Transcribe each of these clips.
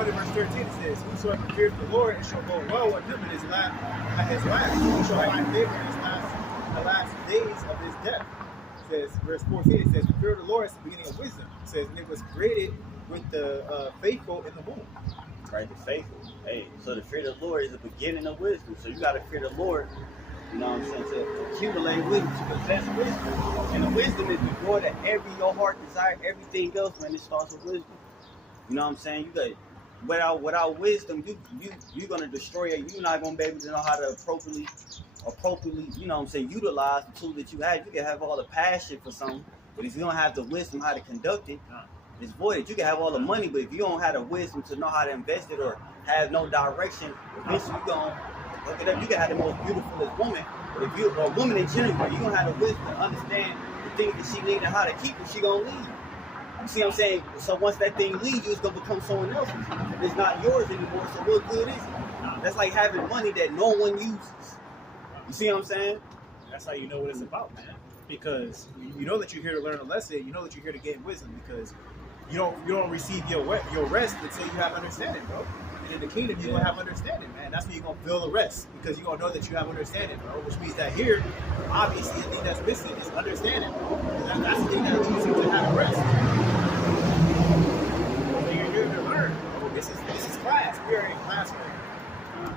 1 verse 13 it says, "Whosoever fears the Lord and shall go well with him in his last, he shall find favor in the last days of his death." It says, verse 14, it says, "The fear of the Lord is the beginning of wisdom." It says, "And it was created with the faithful in the womb." Right, the faithful. Hey, so the fear of the Lord is the beginning of wisdom. So you got to fear the Lord, you know what I'm saying, to accumulate wisdom, to possess wisdom. And the wisdom is the door that your heart desire, everything else, man, it starts with wisdom. You know what I'm saying? You got without wisdom, you're gonna destroy it. You're not gonna be able to know how to appropriately, you know what I'm saying, utilize the tool that you have. You can have all the passion for something, but if you don't have the wisdom how to conduct it, it's voided. You can have all the money, but if you don't have the wisdom to know how to invest it or have no direction, eventually you're gonna look it up. You can have the most beautiful woman, but if you're a woman in general, you don't have the wisdom to understand the things that she needs and how to keep it, she gonna leave. You see what I'm saying? So once that thing leaves you, it's gonna become someone else's. It's not yours anymore. So what good is it? That's like having money that no one uses. You see what I'm saying? That's how you know what it's about, man. Because you know that you're here to learn a lesson. You know that you're here to gain wisdom, because you don't receive your rest until you have understanding, bro. And in the kingdom, you're gonna have understanding, man. That's when you're gonna feel the rest, because you're gonna know that you have understanding, bro. Which means that here, obviously, the thing that's missing is understanding, bro. That's the thing that leads you to have rest. So you're here to learn, bro. This is class. We are in class right now.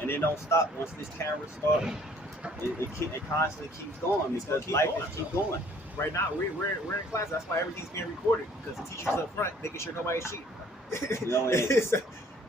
And it don't stop once this camera starts. It constantly keeps going, because life is keep going. Right now, we're in class. That's why everything's being recorded, because the teacher's up front making sure nobody's cheating. You know,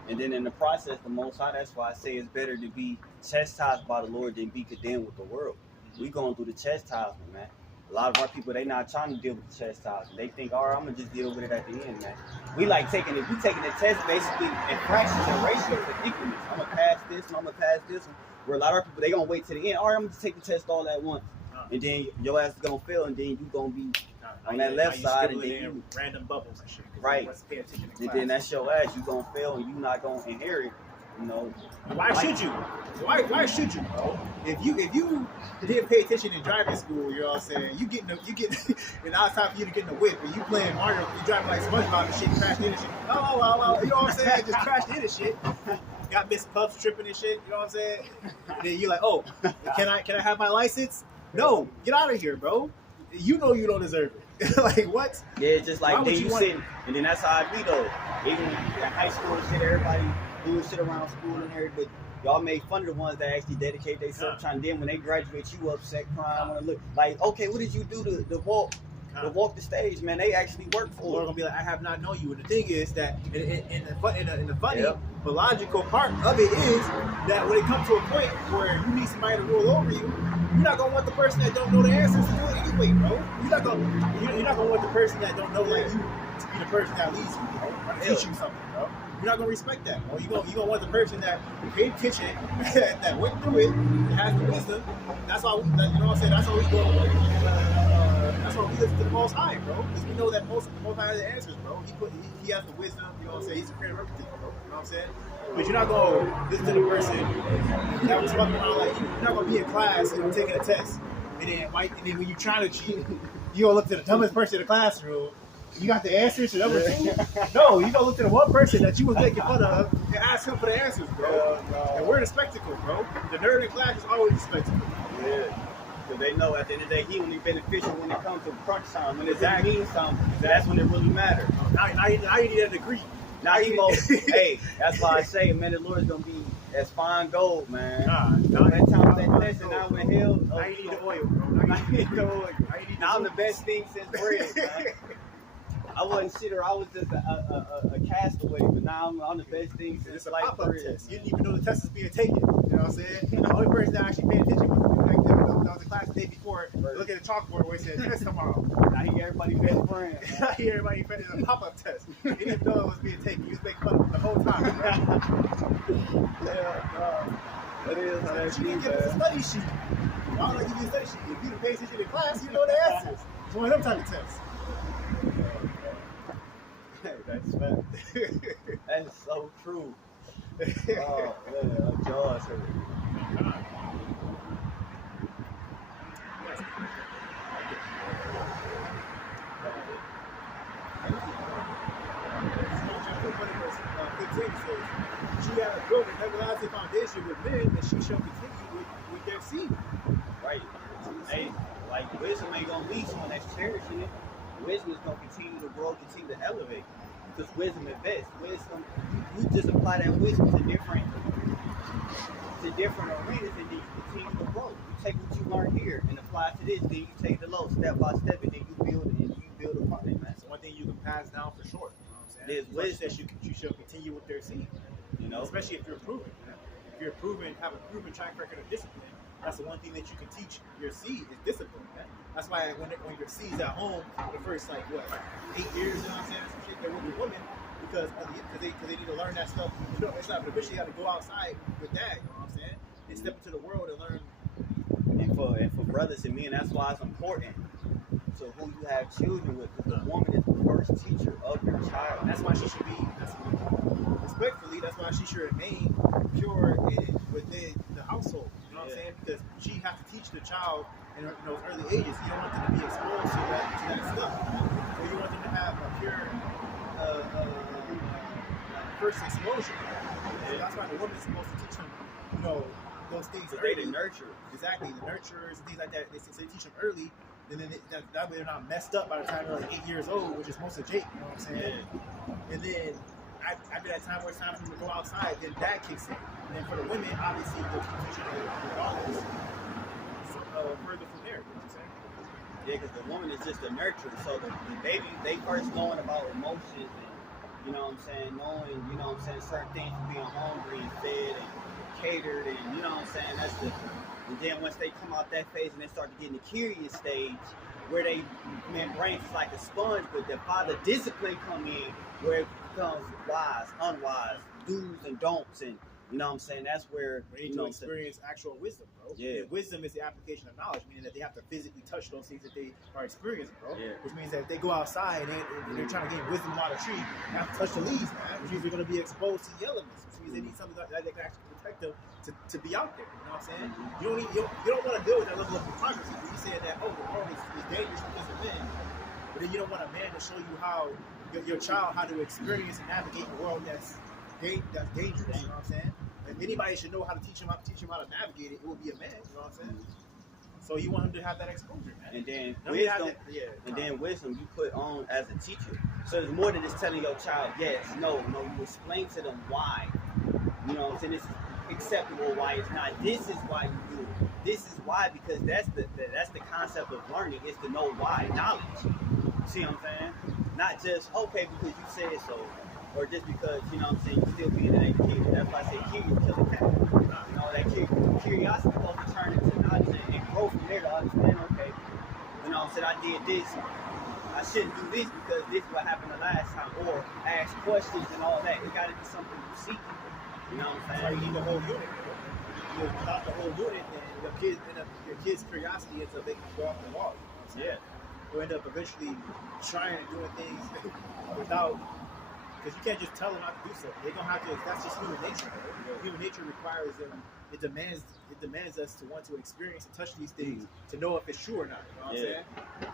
and then in the process, the Most High, that's why I say it's better to be chastised by the Lord than be condemned with the world. We going through the chastisement, man. A lot of our people, they not trying to deal with the chastisement. They think, all right, I'm going to just deal with it at the end, man. We like taking the test basically in fractions and ratios and increments. I'm going to pass this and I'm going to pass this one. Where a lot of our people, they going to wait to the end. All right, I'm going to take the test all at once. And then your ass is going to fail, and then you going to be on that left side, and then you random bubbles and shit. Right. And then that's your ass. You going to fail, and you not going to inherit, you know. Why should you? Why should you, bro? If you didn't pay attention in driving school, you know what I'm saying, you getting and now it's time for you to get in the whip, and you playing Mario, you driving like SpongeBob and shit, crashed in and shit. Oh, you know what I'm saying? Just crashed in and shit. Got Miss Puffs tripping and shit, you know what I'm saying? And then you're like, oh, can I have my license? No, get out of here, bro. You know you don't deserve it. Like, what? Yeah, just like then you sitting, and then that's how I be though. Even in high school and shit, everybody doing shit around school and everything, but y'all make fun of the ones that actually dedicate themselves trying. Then when they graduate, you upset, crying, want to look like, okay, what did you do to walk the stage, man? They actually work for it. They're gonna be like, I have not known you. And the thing is that in the funny, but logical part of it is that when it comes to a point where you need somebody to rule over you, you're not gonna want the person that don't know the answers to do it anyway, bro. You're not gonna want the person that don't know like you to be the person that leads you, bro, or teach you something, bro. You're not gonna respect that, bro. You're gonna want the person that paid attention, that went through it, that has the wisdom. That's why you know what I'm saying. That's why we go. That's why we listen to the Most High, bro. Because we know that the Most High has the answers, bro. He has the wisdom. You know what I'm saying. He's the creator of everything, bro. You know what I'm saying. But you're not gonna listen to the person that was fucking around like you. You're not gonna be in class, you know, taking a test, and then when you're trying to cheat, you gonna look to the dumbest person in the classroom. You got the answers to number 2? No, you gonna look to the one person that you was making fun of and ask him for the answers, bro. And we're the spectacle, bro. The nerd in class is always the spectacle. Yeah. Because they know at the end of the day, he only beneficial when it comes to crunch time. When it means something, that's when it really matters. Now you need a degree. Now he hey, that's why I say, man, the Lord's gonna be as fine gold, man. Now that time that test and I went hell. Now you need the oil, bro. Now you need the oil. Now I'm the best thing since bread, man. I wasn't shitter, I was just a castaway, but now I'm the best thing since it's a life pop-up bread. test. You didn't even know the test is being taken. You know what I'm saying? The only person that actually paid attention was the class the day before, looking at the chalkboard where it said test tomorrow. Now he everybody's best friend. Now he everybody's friend is a pop-up test. He didn't know it was being taken. He was making fun of it the whole time. That is how that you didn't give us a study sheet. Why would I give you a study sheet? If you didn't pay attention in class, you know the answers. It's one of them type of tests. That's fact. That's so true. Oh man, my jaws hurt. continue. So she had to build an everlasting foundation with men, and she shall continue with their seed. Right. Hey, like wisdom ain't gonna lead someone that's cherishing it. Wisdom is gonna continue to grow, continue to elevate. Because wisdom is best. Wisdom, you just apply that wisdom to different arenas, and then you continue to grow. You take what you learn here and apply it to this, then you take the low step by step, and then you build upon it, man. So one thing you can pass down for sure. You know what I'm saying? There's wisdom. That you shall continue with their seed. You know, especially if you're proven. If you're proven, have a proven track record of discipline, that's the one thing that you can teach your seed is discipline. Man. That's why when your seed's at home for the first 8 years, you know what I'm saying? Some shit they're with your women because they need to learn that stuff. You know, it's not. But eventually, you got to go outside with dad. You know what I'm saying? And step into the world and learn. And for brothers and men, that's why it's important to who you have children with, because the woman is the first teacher of your child. That's why she should be. Respectfully, that's why she should remain pure within the household. You know what I'm saying? Because she has to teach the child in those early ages. You don't want them to be exposed to that stuff. So you want them to have a pure first exposure. So that's why the woman is supposed to teach them, those things early. They the nurturers. Exactly, the nurturers and things like that. They teach them early. And then that way they're not messed up by the time they're 8 years old, which is most of Jake. You know what I'm saying? Yeah. And then after that time where it's time for them to go outside, then dad kicks in. And then for the women, obviously, they'll keep teaching their daughters further from there. You know what I'm saying? Yeah, because the woman is just a nurturer. So the baby, they first knowing about emotions and, you know what I'm saying, knowing, you know what I'm saying, certain things for being hungry and fed and catered and, you know what I'm saying, that's the... And then once they come out that phase and they start to get in the curious stage, where they, brains is like a sponge, but the father discipline come in, where it becomes wise, unwise, do's and don'ts, and you know what I'm saying? That's where we need to experience actual wisdom, bro. Yeah. And wisdom is the application of knowledge, meaning that they have to physically touch those things that they are experiencing, bro. Yeah. Which means that if they go outside and they're trying to gain wisdom out of a tree, they have to touch the leaves, man. Which means they're going to be exposed to the elements. Which means they need something that they can actually protect them to be out there. You know what I'm saying? You don't want to deal with that level of hypocrisy. You saying that, the world is dangerous because of men, but then you don't want a man to show you how your child how to experience and navigate a world that's dangerous. You know what I'm saying? If anybody should know how to teach him how to navigate it, it would be a man. You know what I'm saying? So you want him to have that exposure, man. And then wisdom you put on as a teacher. So it's more than just telling your child yes, no. You explain to them why. You know what I'm saying? This is acceptable. Why it's not. This is why you do it. This is why, because that's the concept of learning, is to know why. Knowledge. See what I'm saying? Not just okay because you said so, or just because, you know what I'm saying, you still being an kid. That's why I say kid, you kill a cat. You know, that curiosity is supposed to turn into knowledge and grow from there to understand, okay, you know what I'm saying, I did this. I shouldn't do this because this is what happened the last time, or ask questions and all that. It got to be something you seek. You know what I'm saying? So you need the whole unit. Without the whole unit, then your kid's curiosity ends up making you go off the wall. You know what I'm saying? You'll end up eventually trying and doing things without, because you can't just tell them not to do something. They're gonna have to. That's just human nature. Right? Human nature requires them. It demands us to want to experience and touch these things to know if it's true or not. You know what I'm saying?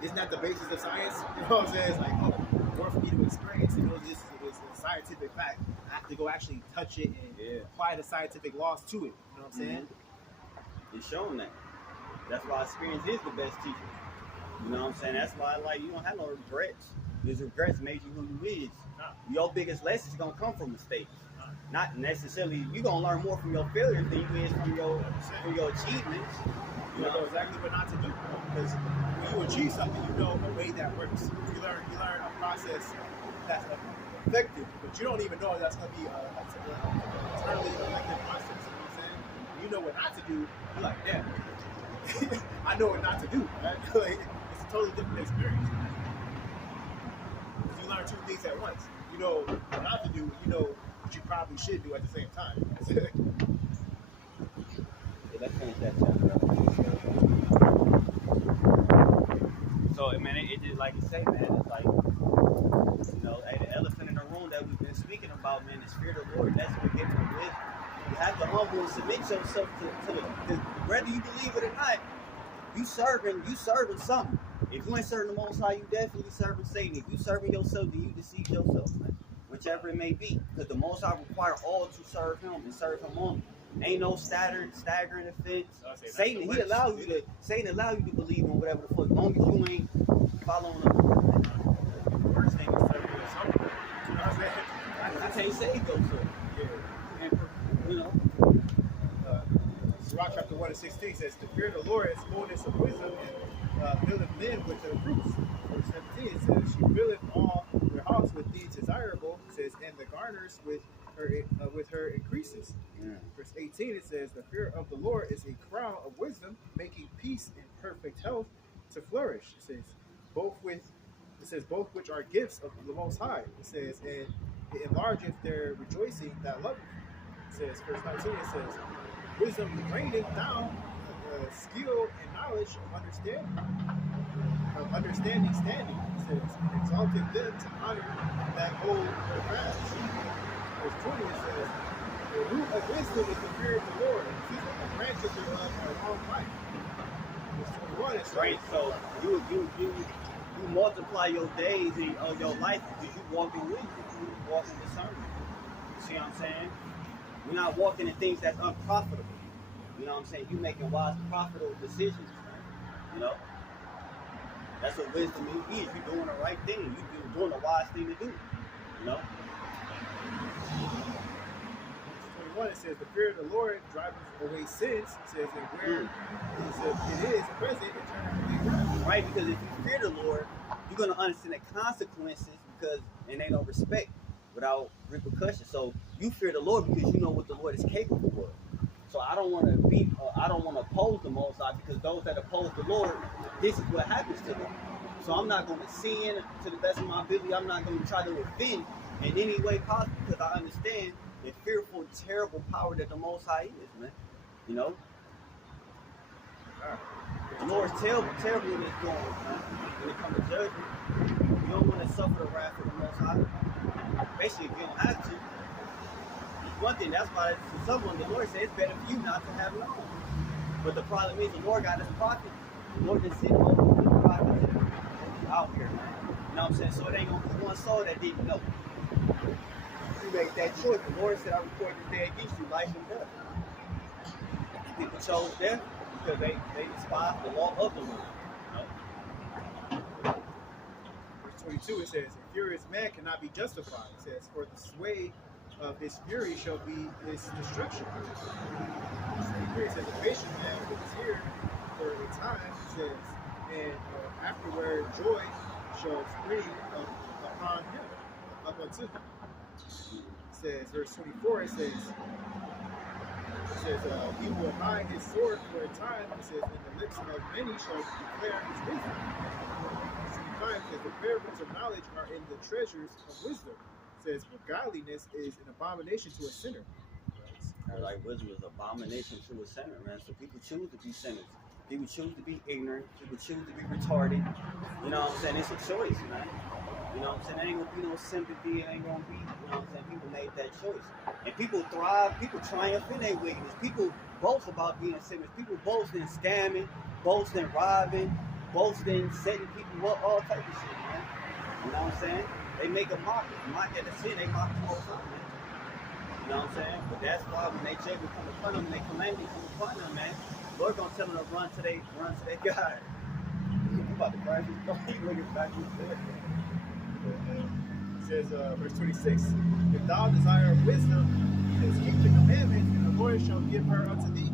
Isn't that the basis of science? You know what I'm saying? It's like, in order for me to experience and know this is a scientific fact, I have to go actually touch it and apply the scientific laws to it. You know what I'm saying? It's showing that. That's why experience is the best teacher. You know what I'm saying? That's why you don't have no regrets. Because regrets make you who you is. Your biggest lessons are gonna come from mistakes. Not necessarily you're gonna learn more from your failures than you is from your achievements. You know exactly what not to do. Because when you achieve something, you know a way that works. You learn a process that's effective, but you don't even know if that's gonna be a totally effective process. You know what I'm saying? You know what not to do. You're like, damn. I know what not to do. Right? Like, it's a totally different experience. You learn two things at once. You know what not to do. You know what you probably should do at the same time. Let's finish that chapter. So, man, it just like you say, man, it's like, the elephant in the room that we've been speaking about, man, the Spirit of the Lord, that's what gives them wisdom. You have to humble and submit yourself to because whether you believe it or not, you serving something. If you ain't serving the Most High, you definitely serving Satan. If you serving yourself, then you deceive yourself, man. whichever it may be, because the Most High require all to serve Him and serve Him only. Ain't no staggering offense. Satan, he allows you to. Satan allows you to believe in whatever the fuck, as long as you ain't following the Worst thing is serving something. You know what I'm saying? I can't save yourself. Yeah. And you know. Sirach chapter 1:16 says, "The fear of the Lord is fullness of wisdom, and filleth men with her fruits." Verse 17 says, "She filleth all their house with deeds desirable." It says, "And the garners with her increases." Yeah. Verse 18 it says, "The fear of the Lord is a crown of wisdom, making peace and perfect health to flourish." It says, both which are gifts of the Most High. It says, "And it enlargeth their rejoicing that love you." It says, verse 19 it says, "Wisdom raineth down skill and knowledge of understanding standing." It says, "And exalted them to honor that hold her fast." Verse 20 it says, "The root of wisdom is the fear of the Lord, and the branch of thereof are long life." Verse 21 it says, Right. So you multiply your days of your life because you walk in wisdom, you walk in discernment. You see what I'm saying? You're not walking in things that's unprofitable. You know what I'm saying? You making wise, profitable decisions, man. You know? That's what wisdom is. You're doing the right thing. You're doing the wise thing to do. You know? Verse 21 it says, "The fear of the Lord driveth away sins." It says, "And where it is present, it turneth away wrath." Right? Because if you fear the Lord, you're going to understand the consequences and ain't no respect without repercussions. So you fear the Lord because you know what the Lord is capable of. So I don't want to oppose the Most High, because those that oppose the Lord, this is what happens to them. So I'm not going to sin to the best of my ability. I'm not going to try to offend in any way possible, because I understand the fearful, terrible power that the Most High is, man. You know? The Lord's terrible when it's going, man. When it comes to judgment, you don't want to suffer the wrath of the Most High. Basically, if you don't have to. One thing, that's why for someone, the Lord says it's better for you not to have known. But the problem is, the Lord got his prophets. The Lord just sent over the prophets out here, man. You know what I'm saying? So it ain't going to be one soul that didn't know. You make that choice. The Lord said, "I record this day against you, life and death." People chose death because they despised the law of the Lord. You know? Verse 22 it says, "A furious man cannot be justified." It says, "For the sway of his fury shall be his destruction." It says, "A patient man will tear for a time." It says, "And afterward joy shall spring upon him, up unto him." It says, verse 24, it says, "He will hide his sword for a time." It says, "In the lips of many shall declare his wisdom." Verse 25 says, "The parables of knowledge are in the treasures of wisdom." It says, "But godliness is an abomination to a sinner." Like wisdom is an abomination to a sinner, man. So people choose to be sinners. People choose to be ignorant. People choose to be retarded. You know what I'm saying? It's a choice, man. You know what I'm saying? There ain't gonna be no sympathy. It ain't gonna be, you know what I'm saying? People made that choice. And people thrive. People triumph in their wickedness. People boast about being sinners. People boast in scamming, boast in robbing, boast in setting people up, all type of shit, man. You know what I'm saying? They make a mock at the sin. They mock the whole time, man. You know what I'm saying? But that's why when they judgment come upon them, they calamity come upon them, man. Lord gonna tell them to run to their God. You about to cry? He looking back in his bed. It says, verse 26, "If thou desire wisdom, keep the commandments, and the Lord shall give her unto thee."